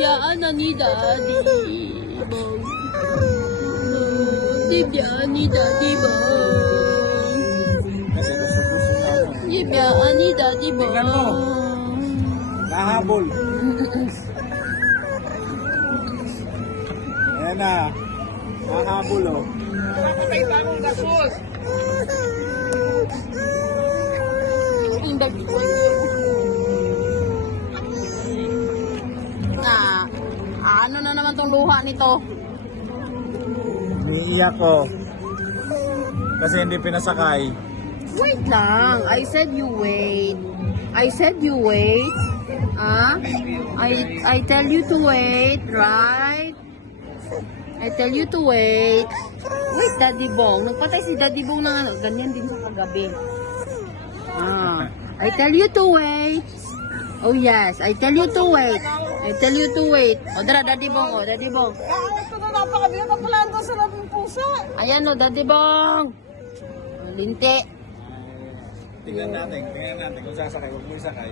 Biyaan na ni Daddy. Biyaan ni Daddy ba? Kasi gusto na ako. Biyaan ni Daddy ba? Tingnan mo. Nahabol. Ayan na. Nahabol oh. Nakapatay pa akong gasos. Ang dami ko. Ano na naman tong luha nito? Umiiyak ko. Kasi hindi pinasakay. Wait lang. I said you wait. I said you wait. I tell you to wait, right? I tell you to wait. Wait, Daddy Bong. Nagpatay si Daddy Bong ng ano. Ganyan din sa kagabi. I tell you to wait. Oh yes, I tell you to wait. I tell you to wait. O dara, Daddy Bong. O, Daddy Bong. Ito na napakabigat ang planta sa labing pusa. Ayan o, Daddy Bong. Linti. Tingnan natin kung sasakay. Huwag mo isakay.